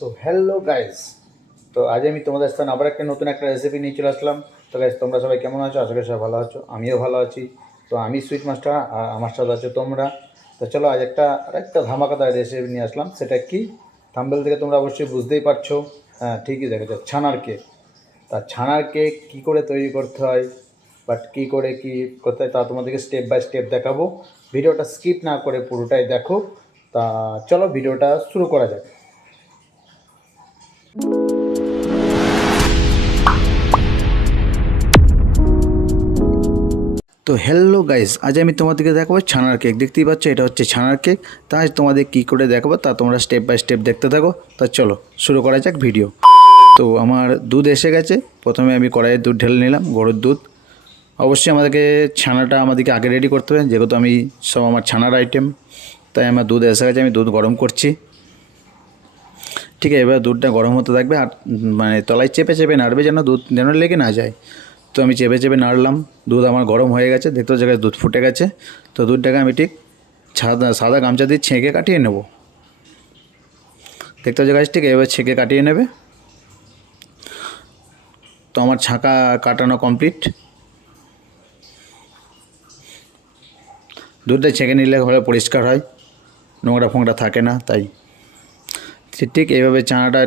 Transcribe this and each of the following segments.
তো hello guys, তো আজ আমি তোমাদের সাথে আবার নতুন একটা রেসিপি নিয়ে চলে আসলাম। তো গাইস, তোমরা সবাই কেমন আছো? আশা করি সবাই ভালো আছো, আমিও ভালো আছি। তো আমি সুইট মাস্টার আর আমার সাথে আছো তোমরা। তো চলো আজ আরেকটা ধামাকাদার রেসিপি নিয়ে আসলাম। সেটা কি, থাম্বনেল থেকে তোমরা অবশ্যই বুঝতেই পারছো। হ্যাঁ, ঠিকই দেখেছো, ছানার কেক। তা ছানার কেক কী করে তৈরি করতে হয়, বাট কী করে কী করতে হয় তা তোমাদেরকে স্টেপ বাই স্টেপ দেখাবো। ভিডিওটা স্কিপ না করে পুরোটাই দেখো। তা চলো ভিডিওটা শুরু করা যাক। তো হ্যালো গাইস, আজ আমি তোমাদেরকে দেখাবো ছানার কেক। দেখতেই পাচ্ছ, এটা হচ্ছে ছানার কেক। তা আজ তোমাদের কী করে দেখাবো তা তোমরা স্টেপ বাই স্টেপ দেখতে থাকো। তা চলো শুরু করা যাক ভিডিও। তো আমার দুধ এসে গেছে। প্রথমে আমি কড়াইয়ে দুধ ঢেলে নিলাম, গরুর দুধ। অবশ্যই আমাদেরকে আগে রেডি করতে হবে, যেহেতু আমি সব আমার ছানার আইটেম। তাই আমার দুধ এসে গেছে, আমি দুধ গরম করছি। ঠিক আছে, এবার দুধটা গরম হতে থাকবে। আর মানে তলায় চেপে চেপে নাড়বে, দুধ যেন লেগে না যায়। তো আমি চেপে চেপে নাড়লাম। দুধ আমার গরম হয়ে গেছে, দেখতে জায়গায় দুধ ফুটে গেছে। তো দুধটাকে আমি ঠিক সাদা গামছা দিয়ে ছেঁকে কাটিয়ে নেব। দেখতে জায়গায় ঠিক এবার ছেঁকে কাটিয়ে নেবে। তো আমার ছাঁকা কাটানো কমপ্লিট। দুধটা ছেঁকে নিলে হলে পরিষ্কার হয়, নোংরা ফোংরা থাকে না। তাই ঠিক এইভাবে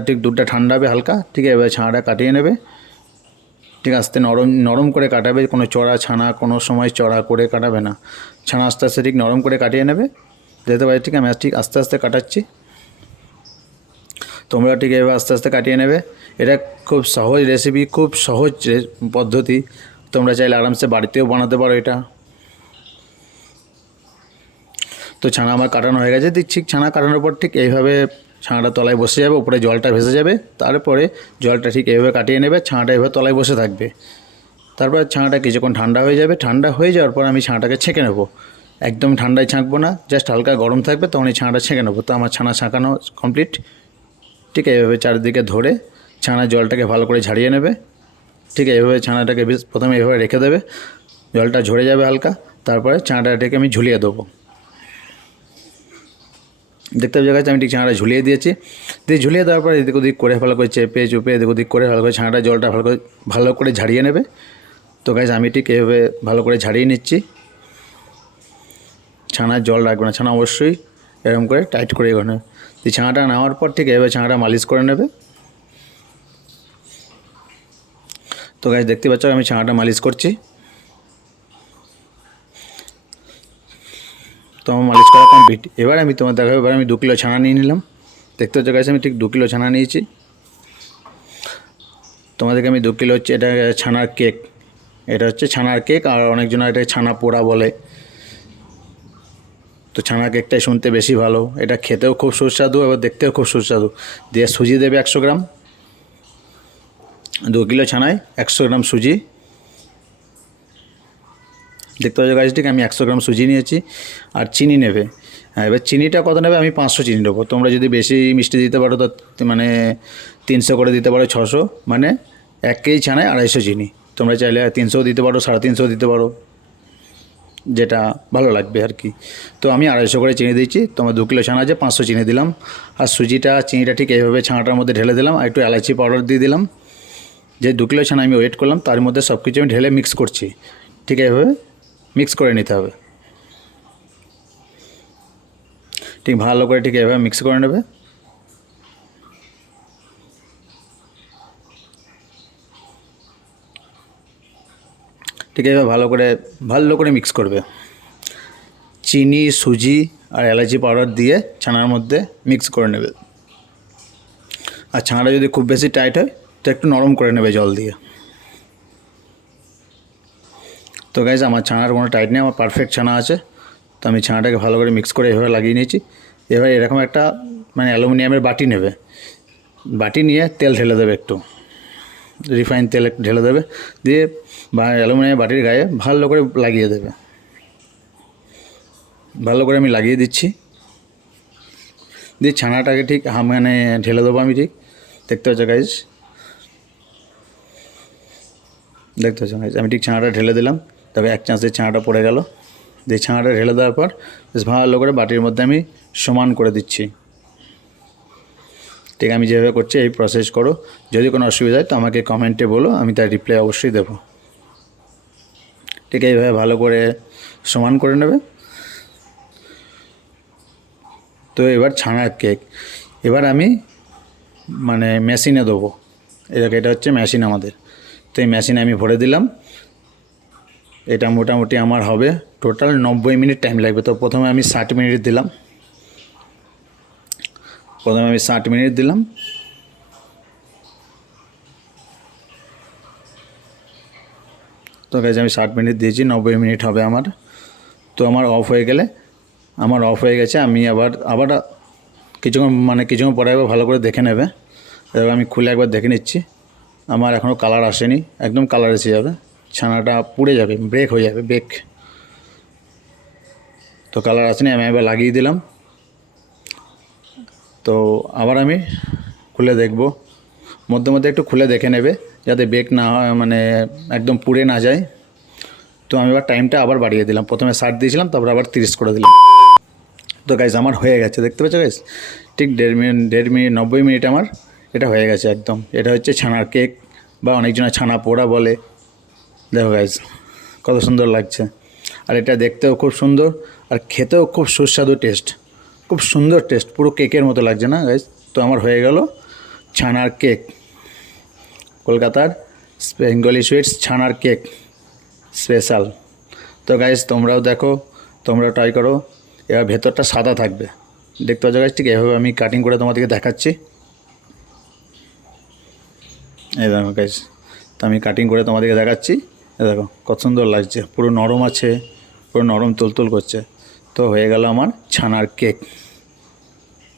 ঠিক দুধটা ঠান্ডা হবে হালকা। ঠিক এইভাবে ছানাটা কাটিয়ে নেবে। ঠিক আস্তে নরম নরম করে কাটাবে, কোনো চড়া ছানা কোনো সময় চড়া করে কাটাবে না। ছানা আস্তে আস্তে ঠিক নরম করে কাটিয়ে নেবে। যেতে পারে ঠিক আমি ঠিক আস্তে আস্তে কাটাচ্ছি, তোমরা ঠিক এভাবে আস্তে আস্তে কাটিয়ে নেবে। এটা খুব সহজ রেসিপি, খুব সহজ পদ্ধতি। তোমরা চাইলে আরামসে বাড়িতেও বানাতে পারো এটা। তো ছানা আমার কাটানো হয়ে গেছে। ঠিক ছানা কাটানোর পর ঠিক এইভাবে ছানাটা তলায় বসে যাবে, উপরে জলটা ভেসে যাবে। তারপরে জলটা ঠিক এইভাবে কাটিয়ে নেবে, ছানাটা এভাবে তলায় বসে থাকবে। তারপর ছানাটা কিছুক্ষণ ঠান্ডা হয়ে যাবে। ঠান্ডা হয়ে যাওয়ার পর আমি ছানাটাকে ছেঁকে নেব। একদম ঠান্ডায় ছাঁকবো না, জাস্ট হালকা গরম থাকবে, তখন এই ছানাটা ছেঁকে নেবো। তো আমার ছানা ছাঁকানো কমপ্লিট। ঠিক এইভাবে চারিদিকে ধরে ছানার জলটাকে ভালো করে ঝাড়িয়ে নেবে। ঠিক এইভাবে ছানাটাকে প্রথমে এইভাবে রেখে দেবে, জলটা ঝরে যাবে হালকা। তারপরে ছানাটাকে আমি ঝুলিয়ে দেবো। দেখতে যাচ্ছে আমি ঠিক ছানাটা ঝুলিয়ে দিয়েছি। দিয়ে ঝুলিয়ে দেওয়ার পর এদিক ওদিক করে ভালো করে চেপে চুপে এদিক ওদিক করে ভালো করে ছানাটা জলটা ভালো করে ঝাড়িয়ে নেবে। তো গাইজ আমি ঠিক এভাবে ভালো করে ঝাড়িয়ে নিচ্ছি। ছানার জল রাখবে না, ছানা অবশ্যই এরকম করে টাইট করে এগোনো। দিয়ে ছানাটা নেওয়ার পর ঠিক এভাবে ছানাটা মালিশ করে নেবে। তো গাইজ দেখতে পাচ্ছ আমি ছানাটা মালিশ করছি। তো আমার মালিশ করা কমপ্লিট। এবার আমি তোমার দেখাবো, এবার আমি 2 কিলো ছানা নিয়ে নিলাম। দেখতে পাচ্ছ গাইজ আমি ঠিক 2 কিলো ছানা নিয়েছি। তোমাদেরকে আমি 2 কিলো হচ্ছে এটা ছানার কেক। এটা হচ্ছে ছানার কেক, আর অনেকজন এটা ছানা পোড়া বলে। তো ছানা কেকটাই শুনতে বেশি ভালো, এটা খেতেও খুব সুস্বাদু, এবার দেখতেও খুব সুস্বাদু। দিয়ে সুজি দেবে 100 গ্রাম। 2 কিলো ছানায় 100 গ্রাম সুজি। দেখতে পাচ্ছ গাছটিকে আমি 100 গ্রাম সুজি নিয়েছি। আর চিনি নেবে। হ্যাঁ, এবার চিনিটা কত নেবে, আমি 500 চিনি নেবো। তোমরা যদি বেশি মিষ্টি দিতে পারো তো মানে 300 করে দিতে পারো, 600 মানে 1 কেজি ছানায় 250 চিনি। তোমরা চাইলে 300 দিতে পারো, 350 দিতে পারো, যেটা ভালো লাগবে আর কি। তো আমি 250 করে চিনি দিচ্ছি। তোমার 2 কিলো ছানা আছে, 500 চিনি দিলাম। আর চিনিটা ঠিক এইভাবে ছানাটার মধ্যে ঢেলে দিলাম। আর একটু এলাচি পাউডার দিয়ে দিলাম। যে 2 কিলো ছানা আমি ওয়েট করলাম, তার মধ্যে সব কিছু আমি ঢেলে মিক্স করছি। ঠিক এইভাবে মিক্স করে নিতে হবে। ঠিক ভালো করে ঠিক এভাবে মিক্স করে নেবে। ঠিক এভাবে ভালো করে মিক্স করবে। চিনি, সুজি আর এলাচি পাউডার দিয়ে ছানার মধ্যে মিক্স করে নেবে। আর ছানাটা যদি খুব বেশি টাইট হয় তো একটু নরম করে নেবে জল দিয়ে। তো গাইজ আমার ছানার কোনো টাইট নেই, আমার পারফেক্ট ছানা আছে। তো আমি ছানাটাকে ভালো করে মিক্স করে এভাবে লাগিয়ে নিয়েছি। এবার এরকম একটা মানে অ্যালুমিনিয়ামের বাটি নেবে। বাটি নিয়ে তেল ঢেলে দেবে, একটু রিফাইন তেল একটু ঢেলে দেবে। দিয়ে অ্যালুমিনিয়ামের বাটির গায়ে ভালো করে লাগিয়ে দেবে। ভালো করে আমি লাগিয়ে দিচ্ছি। দিয়ে ছানাটাকে ঠিক মানে ঢেলে দেবো আমি ঠিক। দেখতে পাচ্ছ গাইজ, আমি ঠিক ছানাটা ঢেলে দিলাম। তবে 1 চামচের ছানাটা পড়ে গেল। দিয়ে ছানাটা ঢেলে দেওয়ার পর বেশ ভালো করে বাটির মধ্যে আমি সমান করে দিচ্ছি। ঠিক আমি যেভাবে করছি এই প্রসেস করো। যদি কোনো অসুবিধা হয় তো আমাকে কমেন্টে বলো, আমি তার রিপ্লাই অবশ্যই দেবো। ঠিক এইভাবে ভালো করে সমান করে নেবে। তো এবার ছানার কেক এবার আমি মানে মেশিনে দেবো। এটা হচ্ছে মেশিন আমাদের। তো এই মেশিনে আমি ভরে দিলাম। এটা মোটামুটি আমার হবে টোটাল 90 মিনিট টাইম লাগবে। তো প্রথমে আমি 60 মিনিট দিলাম। তো গাইজ আমি 60 মিনিট দিয়েছি, 90 মিনিট হবে আমার। তো আমার অফ হয়ে গেছে। আমি আবার কিছুক্ষণ পরে একবার ভালো করে দেখে নেবে। এবার আমি খুলে একবার দেখে নিচ্ছি। আমার এখনও কালার আসেনি, একদম কালার এসে যাবে, ছানাটা পুড়ে যাবে, ব্রেক হয়ে যাবে বেক। তো কালার আসেনি, আমি একবার লাগিয়ে দিলাম। তো আবার আমি খুলে দেখব, মধ্যে মধ্যে একটু খুলে দেখে নেবে যাতে বেক না হয়, মানে একদম পুড়ে না যায়। তো আমি এবার টাইমটা আবার বাড়িয়ে দিলাম, প্রথমে 60 দিয়েছিলাম, তারপর আবার 30 করে দিলাম। তো গাইজ আমার হয়ে গেছে, দেখতে পাচ্ছ গাইজ, ঠিক 1.5 মিনিট 90 মিনিট আমার এটা হয়ে গেছে একদম। এটা হচ্ছে ছানার কেক বা অনেকজনের ছানা পোড়া বলে। দেখো গাইজ কত সুন্দর লাগছে, আর এটা দেখতেও খুব সুন্দর আর খেতেও খুব সুস্বাদু টেস্ট, খুব সুন্দর টেস্ট, পুরো কেকের মতো লাগছে না গাইজ। তো আমার হয়ে গেল ছানার কেক, কলকাতার বেঙ্গলি সুইটস ছানার কেক স্পেশাল। তো গাইজ তোমরাও দেখো, তোমরা ট্রাই করো। এবার ভেতরটা সাদা থাকবে, দেখতে পাচ্ছ গাইজ, ঠিক এভাবে আমি কাটিং করে তোমাদেরকে দেখাচ্ছি। এই দেখো গাইজ, তো আমি কাটিং করে তোমাদেরকে দেখাচ্ছি। এই দেখো কত সুন্দর লাগছে, পুরো নরম আছে, পুরো নরম তুলতুল করছে। তো হয়ে গেল আমার ছানার কেক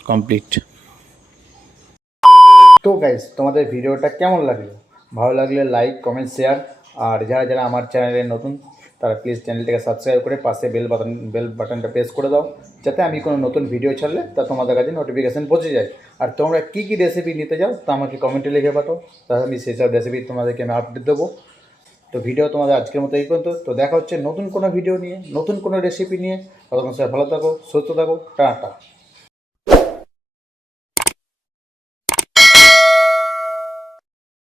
কমপ্লিট। তো গাইজ তোমাদের ভিডিওটা কেমন লাগলো? ভালো লাগলে লাইক, কমেন্ট, শেয়ার। আর যারা আমার চ্যানেলে নতুন তারা প্লিজ চ্যানেলটাকে সাবস্ক্রাইব করে পাশে বেল বাটনটা প্রেস করে দাও, যাতে আমি কোনো নতুন ভিডিও ছাড়লে তা তোমাদের কাছে নোটিফিকেশান পৌঁছে যায়। আর তোমরা কী রেসিপি নিতে যাও তা আমাকে কমেন্টে লিখে পাঠাও, তাহলে আমি সেসব রেসিপি তোমাদেরকে আমি আপডেট দেবো। তো ভিডিও তোমাদের আজকের মতো এই পর্যন্ত। তো দেখা হচ্ছে নতুন কোনো ভিডিও নিয়ে, নতুন কোনো রেসিপি নিয়ে। ততক্ষণ সবাই ভালো থাকো, সুস্থ থাকো, টাটা।